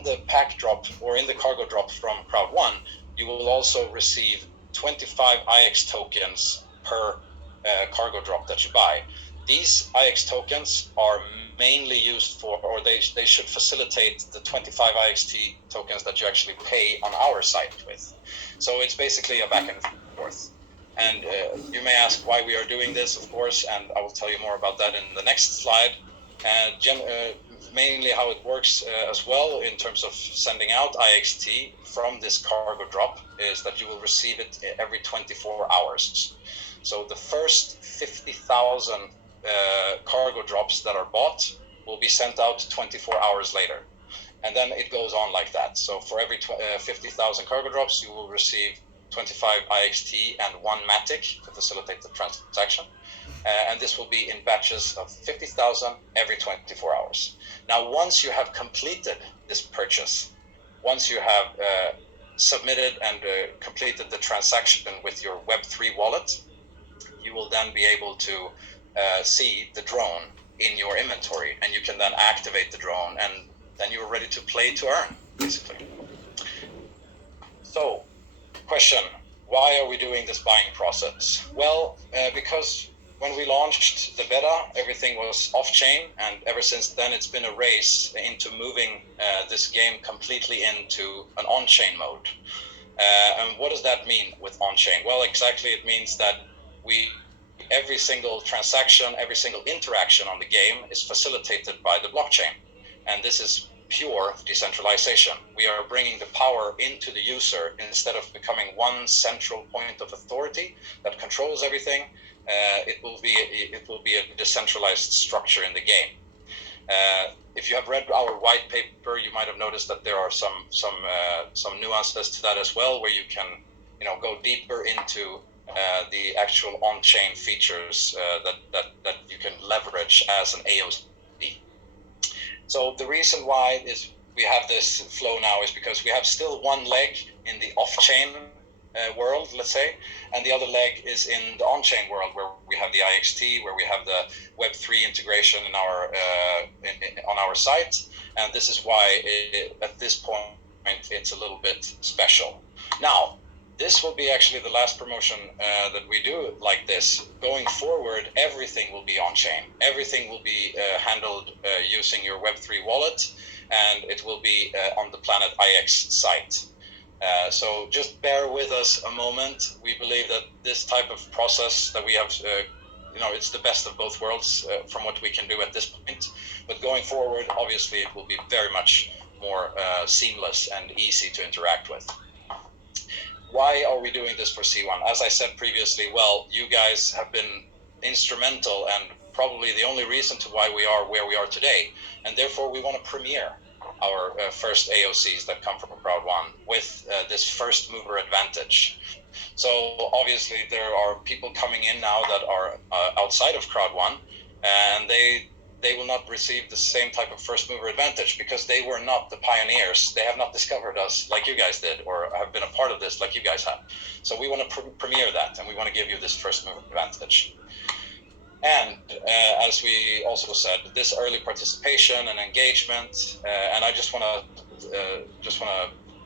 the pack drop or in the cargo drop from Crowd1, you will also receive 25 IX tokens per cargo drop that you buy. These IX tokens are mainly used for, or they should facilitate the 25 IXT tokens that you actually pay on our site with. So it's basically a back and forth. And you may ask why we are doing this, of course, and I will tell you more about that in the next slide. Mainly how it works as well in terms of sending out IXT from this cargo drop is that you will receive it every 24 hours. So the first 50,000 cargo drops that are bought will be sent out 24 hours later. And then it goes on like that. So for every 50,000 cargo drops, you will receive 25 IXT and 1 Matic to facilitate the transaction. And this will be in batches of 50,000 every 24 hours. Now, once you have completed this purchase, once you have submitted and completed the transaction with your Web3 wallet, you will then be able to see the drone in your inventory, and you can then activate the drone, and then you're ready to play to earn, basically. So, question, why are we doing this buying process? Well, because when we launched the beta, everything was off-chain, and ever since then it's been a race into moving this game completely into an on-chain mode. And what does that mean with on-chain? Well, exactly, it means that every single transaction, every single interaction on the game is facilitated by the blockchain. And this is pure decentralization. We are bringing the power into the user instead of becoming one central point of authority that controls everything. It will be a decentralized structure in the game. If you have read our white paper, you might have noticed that there are some nuances to that as well, where you can go deeper into the actual on-chain features that you can leverage as an AOC. So the reason why is we have this flow now is because we have still one leg in the off-chain world, let's say, and the other leg is in the on-chain world, where we have the IXT, where we have the Web3 integration in on our site, and this is why at this point it's a little bit special. Now, this will be actually the last promotion that we do like this. Going forward, everything will be on-chain. Everything will be handled using your Web3 wallet, and it will be on the Planet IX site. So just bear with us a moment. We believe that this type of process that we have, it's the best of both worlds from what we can do at this point. But going forward, obviously, it will be very much more seamless and easy to interact with. Why are we doing this for C1? As I said previously, well, you guys have been instrumental and probably the only reason to why we are where we are today. And therefore, we want to premiere our first AOCs that come from Crowd1 with this first mover advantage. So obviously, there are people coming in now that are outside of Crowd1, and they will not receive the same type of first mover advantage because they were not the pioneers. They have not discovered us like you guys did, or have been a part of this like you guys have. So we want to premiere that, and we want to give you this first mover advantage. And as we also said, this early participation and engagement, and I just want to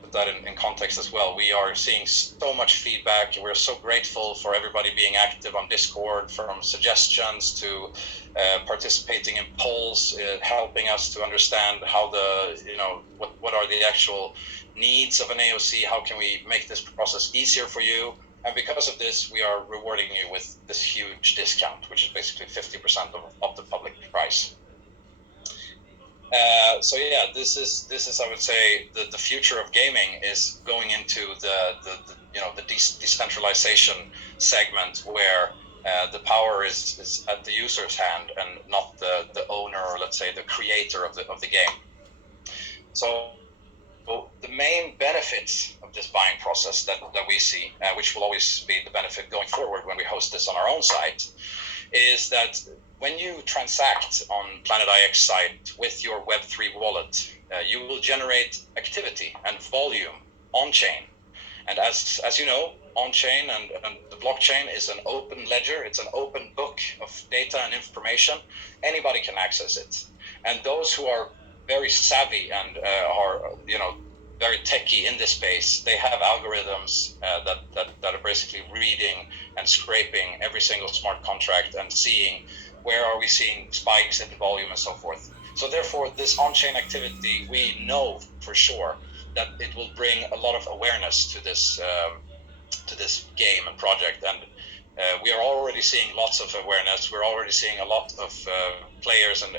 put that in context as well. We are seeing so much feedback. We're so grateful for everybody being active on Discord, from suggestions to participating in polls, helping us to understand how what are the actual needs of an AOC, how can we make this process easier for you. And because of this, we are rewarding you with this huge discount, which is basically 50% of the public price. So yeah, this is I would say the future of gaming is going into the decentralization segment, where the power is at the user's hand and not the owner, or let's say the creator of the game. So the main benefits of this buying process that we see, which will always be the benefit going forward when we host this on our own site, is that when you transact on Planet IX site with your Web3 wallet, you will generate activity and volume on-chain. And as you know, on-chain and the blockchain is an open ledger. It's an open book of data and information. Anybody can access it. And those who are very savvy and are very techy in this space. They have algorithms that are basically reading and scraping every single smart contract and seeing where are we seeing spikes in volume and so forth. So therefore, this on-chain activity, we know for sure that it will bring a lot of awareness to this game and project, and we are already seeing lots of awareness. We're already seeing a lot of players and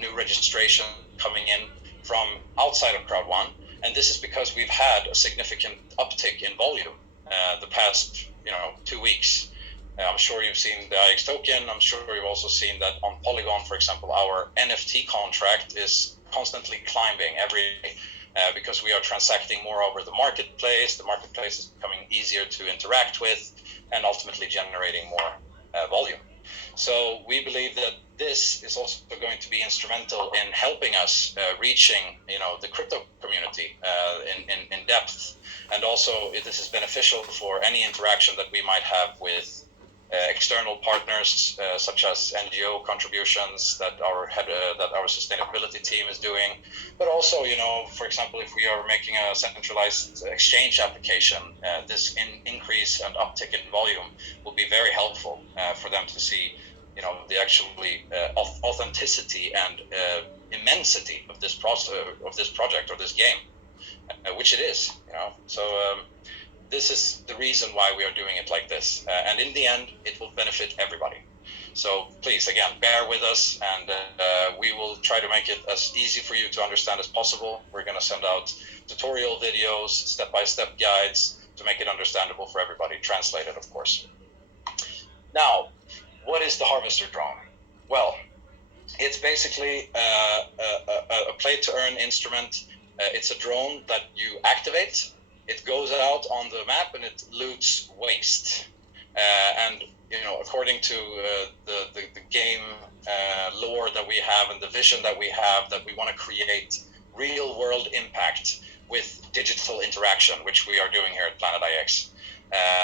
new registration coming in from outside of Crowd1, and this is because we've had a significant uptick in volume the past 2 weeks. I'm sure you've seen the IX token. I'm sure you've also seen that on Polygon, for example, our NFT contract is constantly climbing every day because we are transacting more over the marketplace. The marketplace is becoming easier to interact with and ultimately generating more volume. So we believe that this is also going to be instrumental in helping us reaching the crypto community in depth. And also this is beneficial for any interaction that we might have with external partners such as NGO contributions that our sustainability team is doing, but also for example, if we are making a centralized exchange application, this increase and uptick in volume will be very helpful for them to see the actually authenticity and immensity of this process, of this project or this game, which it is. So this is the reason why we are doing it like this. And in the end, it will benefit everybody. So please, again, bear with us, and we will try to make it as easy for you to understand as possible. We're going to send out tutorial videos, step-by-step guides to make it understandable for everybody, translated, of course. Now, what is the Harvester drone? Well, it's basically a play-to-earn instrument. It's a drone that you activate. It goes out on the map and it loots waste. And according to the game lore that we have and the vision that we have, that we want to create real world impact with digital interaction, which we are doing here at Planet IX.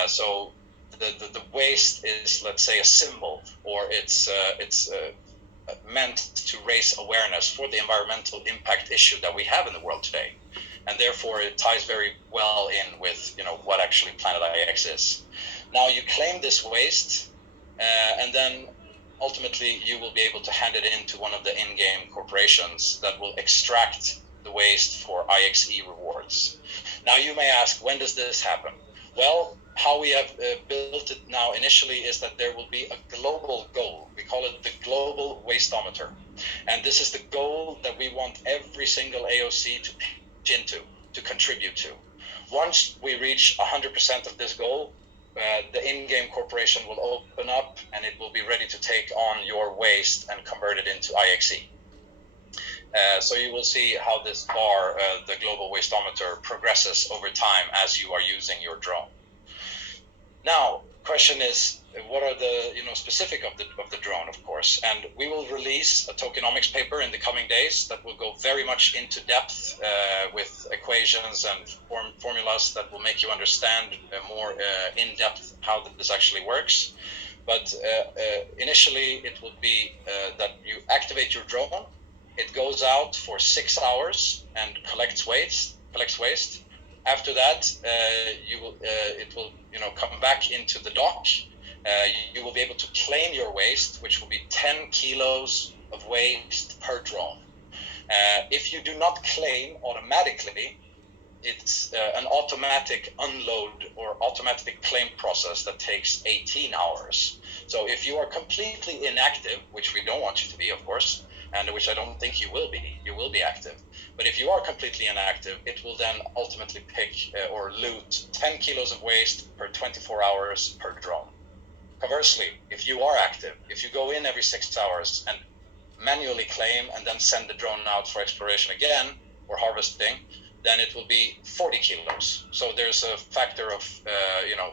So the waste is, let's say, a symbol, or it's meant to raise awareness for the environmental impact issue that we have in the world today. And therefore it ties very well in with what actually Planet IX is. Now you claim this waste, and then ultimately you will be able to hand it into one of the in-game corporations that will extract the waste for IXE rewards. Now you may ask, when does this happen? Well, how we have built it now initially is that there will be a global goal. We call it the global wasteometer. And this is the goal that we want every single AOC to into, to contribute to. Once we reach 100% of this goal, the in-game corporation will open up and it will be ready to take on your waste and convert it into IXE. So you will see how this bar, the global wasteometer, progresses over time as you are using your drone. Now, question is, what are the specific of the drone, of course, and we will release a tokenomics paper in the coming days that will go very much into depth with equations and formulas that will make you understand more in depth how this actually works. But initially, it will be that you activate your drone. It goes out for 6 hours and collects waste. After that, it will come back into the dock. You will be able to claim your waste, which will be 10 kilos of waste per drone. If you do not claim automatically, it's an automatic unload or automatic claim process that takes 18 hours. So if you are completely inactive, which we don't want you to be, of course, and which I don't think you will be active. But if you are completely inactive, it will then ultimately pick or loot 10 kilos of waste per 24 hours per drone. Conversely, if you are active, if you go in every 6 hours and manually claim and then send the drone out for exploration again or harvesting, then it will be 40 kilos. So there's a factor of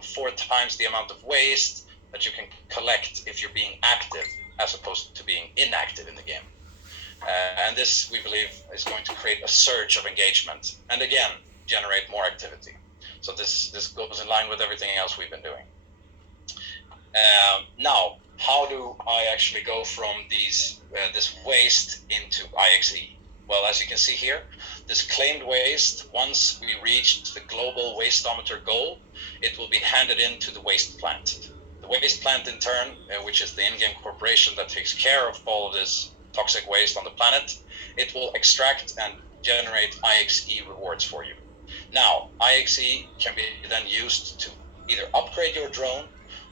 4 times the amount of waste that you can collect if you're being active as opposed to being inactive in the game. And this, we believe, is going to create a surge of engagement and again generate more activity. So this goes in line with everything else we've been doing. Now, how do I actually go from this waste into IXE? Well, as you can see here, this claimed waste, once we reach the global wasteometer goal, it will be handed into the waste plant. The waste plant in turn, which is the in-game corporation that takes care of all of this toxic waste on the planet, it will extract and generate IXE rewards for you. Now, IXE can be then used to either upgrade your drone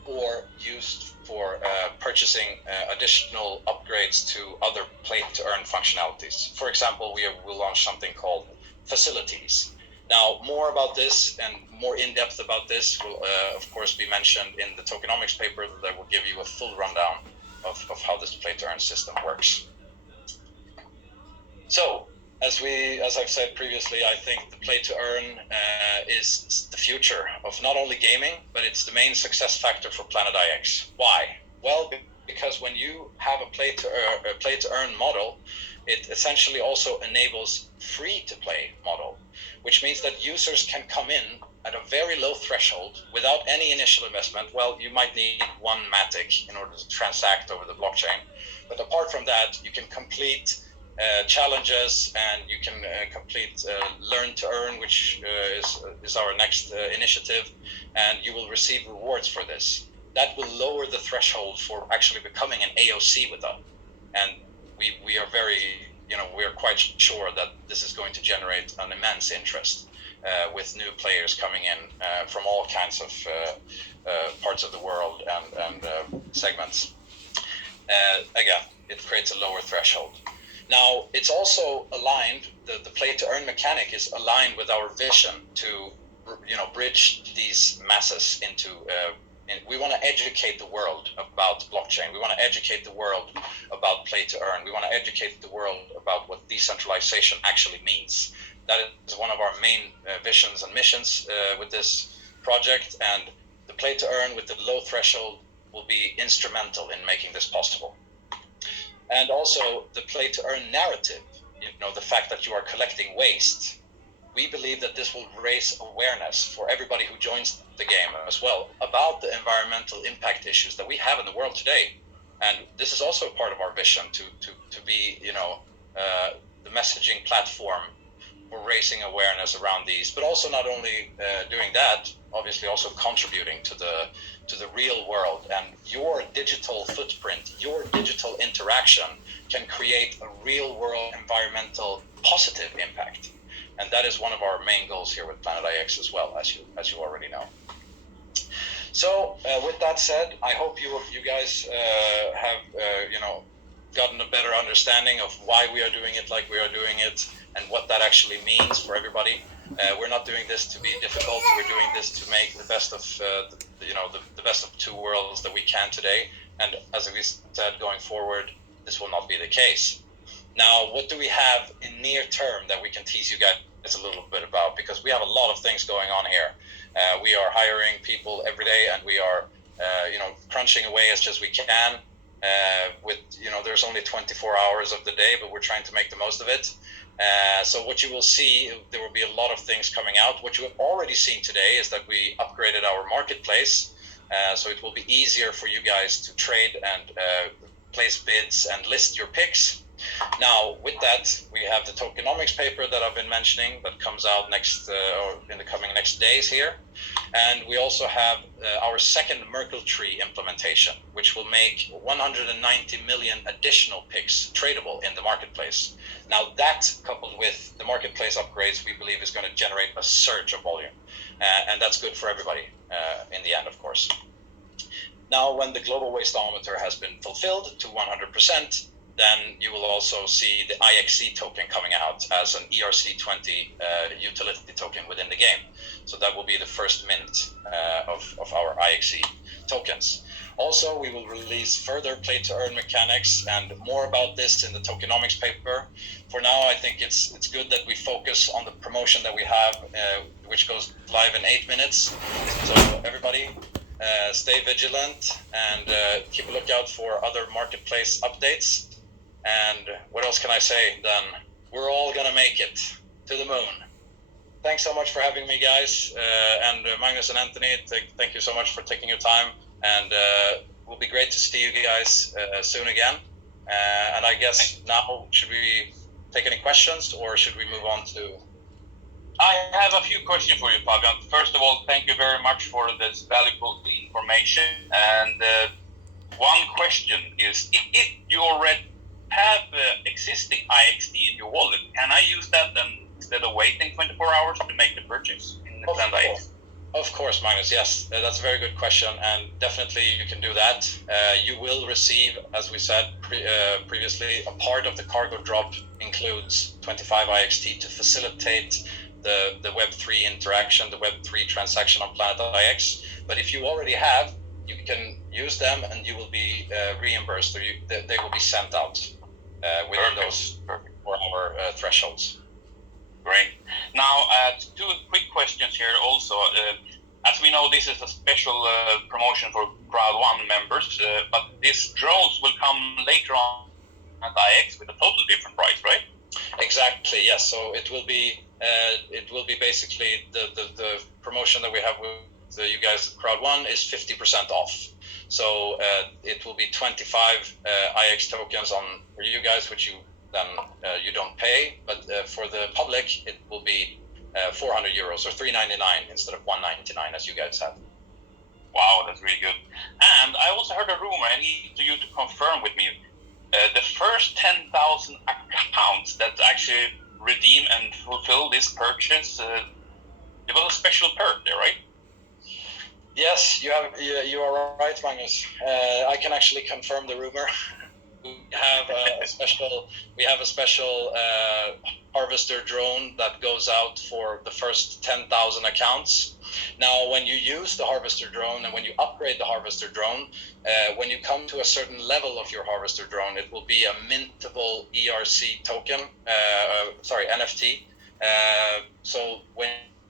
or used for purchasing additional upgrades to other play-to-earn functionalities. For example, we will launch something called facilities. Now, more about this and more in-depth about this will, of course, be mentioned in the tokenomics paper that will give you a full rundown of how this play-to-earn system works. So, as I've said previously, I think the play-to-earn is the future of not only gaming, but it's the main success factor for Planet IX. Why? Well, because when you have a play-to-earn model, it essentially also enables free-to-play model, which means that users can come in at a very low threshold without any initial investment. Well, you might need one Matic in order to transact over the blockchain, but apart from that, you can complete challenges, and you can complete Learn to Earn, which is our next initiative, and you will receive rewards for this. That will lower the threshold for actually becoming an AOC with us, and we are we are quite sure that this is going to generate an immense interest with new players coming in from all kinds of parts of the world and segments. Again, it creates a lower threshold. Now, it's also aligned, the play-to-earn mechanic is aligned with our vision to, bridge these masses into, we want to educate the world about blockchain. We want to educate the world about play-to-earn. We want to educate the world about what decentralization actually means. That is one of our main visions and missions with this project, and the play-to-earn with the low threshold will be instrumental in making this possible. And also the play-to-earn narrative, the fact that you are collecting waste. We believe that this will raise awareness for everybody who joins the game as well about the environmental impact issues that we have in the world today. And this is also part of our vision to be, the messaging platform for raising awareness around these, but also not only doing that, obviously also contributing to the real world. And your digital footprint, your digital interaction can create a real world environmental positive impact. And that is one of our main goals here with Planet IX as well, as you already know. So with that said, I hope you guys have gotten a better understanding of why we are doing it like we are doing it, and what that actually means for everybody. We're not doing this to be difficult. We're doing this to make the best of the best of two worlds that we can today. And as we said, going forward, this will not be the case. Now, what do we have in near term that we can tease you guys a little bit about? Because we have a lot of things going on here. We are hiring people every day, and we are crunching away as much as we can. There's only 24 hours of the day, but we're trying to make the most of it. So what you will see, there will be a lot of things coming out. What you have already seen today is that we upgraded our marketplace, so it will be easier for you guys to trade and place bids and list your picks. Now, with that, we have the tokenomics paper that I've been mentioning that comes out or in the coming next days here. And we also have our second Merkle tree implementation, which will make 190 million additional picks tradable in the marketplace. Now, that coupled with the marketplace upgrades, we believe is going to generate a surge of volume. And that's good for everybody in the end, of course. Now, when the global wasteometer has been fulfilled to 100%, then you will also see the IXE token coming out as an ERC20 utility token within the game. So that will be the first mint of our IXE tokens. Also, we will release further play-to-earn mechanics and more about this in the tokenomics paper. For now, I think it's good that we focus on the promotion that we have, which goes live in 8 minutes. So everybody, stay vigilant and keep a lookout for other marketplace updates. And what else can I say then? We're all gonna make it to the moon. Thanks so much for having me, guys. And Magnus and Anthony, thank you so much for taking your time. And it will be great to see you guys soon again. And I guess now should we take any questions, or should we move on to? I have a few questions for you, Fabian. First of all, thank you very much for this valuable information. And one question is, if you already have existing IXT in your wallet, can I use that then instead of waiting 24 hours to make the purchase in the Planned IX? Of course, Magnus, yes. That's a very good question, and definitely you can do that. You will receive, as we said previously, a part of the cargo drop includes 25 IXT to facilitate the Web3 interaction, the Web3 transaction on Planet IX. But if you already have, you can use them and you will be reimbursed, or they will be sent out within those 4-hour thresholds. Great. Now, 2 quick questions here also. As we know, this is a special promotion for Crowd1 members, but these drones will come later on at IX with a totally different price, right? Exactly, yes. So it will be basically the promotion that we have with you guys at Crowd1 is 50% off. So it will be 25 IX tokens on for you guys, which you then you don't pay, but for the public it will be 400 euros or 399 instead of 199 as you guys have. Wow, that's really good. And I also heard a rumor, I need you to confirm with me, the first 10,000 accounts that actually redeem and fulfill this purchase, there was a special perk there, right? Yes, you are right, Magnus. I can actually confirm the rumor. We have a special harvester drone that goes out for the first 10,000 accounts. Now, when you use the harvester drone and when you upgrade the harvester drone, when you come to a certain level of your harvester drone, it will be a mintable ERC token, NFT. So when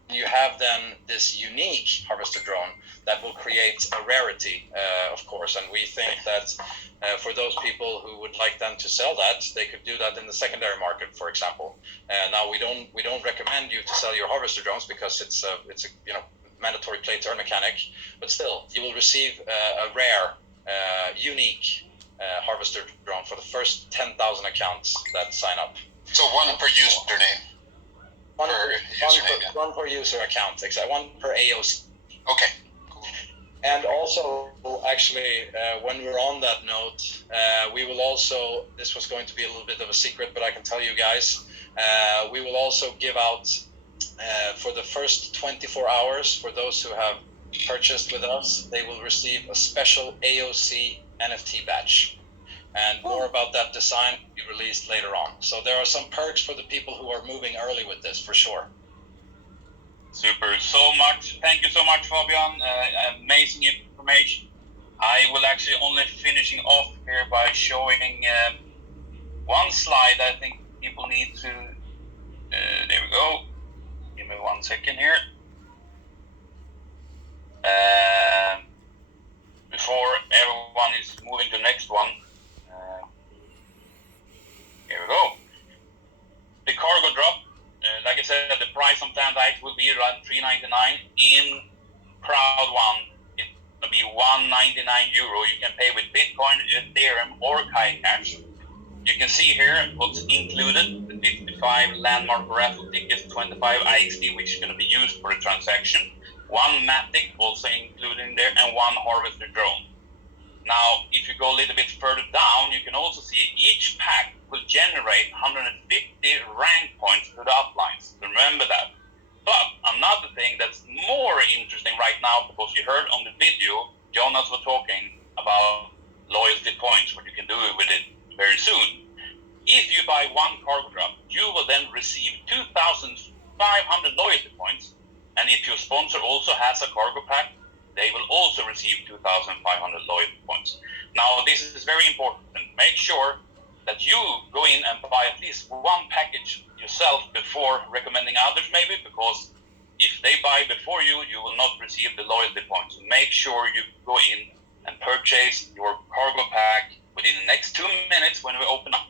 you have then this unique harvester drone, that will create a rarity, of course, and we think that for those people who would like them to sell that, they could do that in the secondary market, for example. Now we don't recommend you to sell your harvester drones because it's a mandatory play turn mechanic, but still you will receive a rare, unique harvester drone for the first 10,000 accounts that sign up. So one per username. One per user account, exactly. One per AOC. Okay. And also, actually, when we're on that note, we will also, this was going to be a little bit of a secret, but I can tell you guys, we will also give out for the first 24 hours, for those who have purchased with us, they will receive a special AOC NFT badge. And more about that design will be released later on. So there are some perks for the people who are moving early with this, for sure. Super, so much. Thank you so much, Fabian. Amazing information. I will actually only finishing off here by showing one slide I think people need to. There we go. Give me 1 second here. Before everyone is moving to the next one. Here we go. The cargo drop. Like I said, the price on Planned IX will be around $399. In Crowd1, it's going to be €199. You can pay with Bitcoin, Ethereum, or Kai Cash. You can see here what's included: the 55 landmark raffle tickets, 25 IXT, which is going to be used for the transaction, 1 Matic also included in there, and 1 harvester drone. Now, if you go a little bit further down, you can also see each pack will generate 150 rank points to the uplines. Remember that. But another thing that's more interesting right now, because you heard on the video, Jonas was talking about loyalty points, what you can do with it very soon. If you buy 1 cargo drop, you will then receive 2,500 loyalty points. And if your sponsor also has a cargo pack, they will also receive 2,500 loyalty points. Now, this is very important. Make sure that you go in and buy at least 1 package yourself before recommending others, maybe, because if they buy before you, you will not receive the loyalty points. Make sure you go in and purchase your cargo pack within the next 2 minutes when we open up.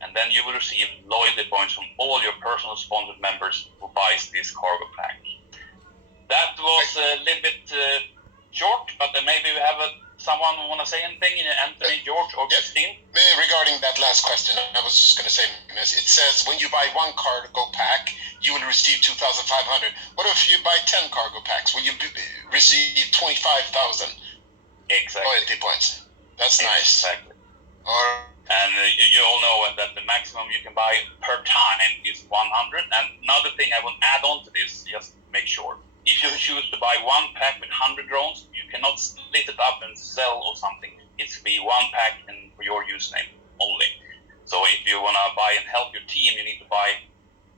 And then you will receive loyalty points from all your personal sponsored members who buys this cargo pack. That was a little bit short, but then maybe we have someone want to say anything? Anthony, George, or Yeah. Christine? Regarding that last question, I was just going to say, it says when you buy one cargo pack, you will receive 2,500. What if you buy 10 cargo packs? Will you receive 25,000 Exactly. loyalty points? That's nice. Exactly. Or And you all know that the maximum you can buy per time is 100. And another thing I will add on to this, just make sure. If you choose to buy one pack with 100 drones, you cannot split it up and sell or something. It's be one pack and for your username only. So if you want to buy and help your team, you need to buy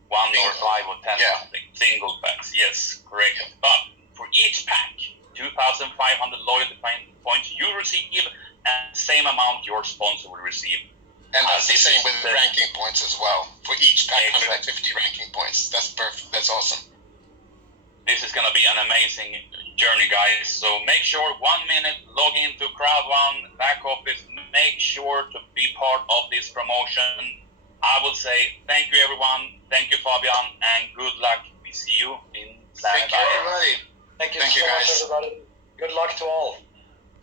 1 or 5 or 10 something. Single packs, yes, correct. But for each pack, 2,500 loyalty points you receive, and the same amount your sponsor will receive. And that's the same with ranking points as well. For each pack, 150 ranking points. That's perfect. That's awesome. This is going to be an amazing journey, guys. So make sure 1 minute, log into Crowd1 back office. Make sure to be part of this promotion. I will say thank you, everyone. Thank you, Fabian, and good luck. We see you in Planet Thank you, everybody. Thank you Thank so you, much, guys. everybody. Good luck to all.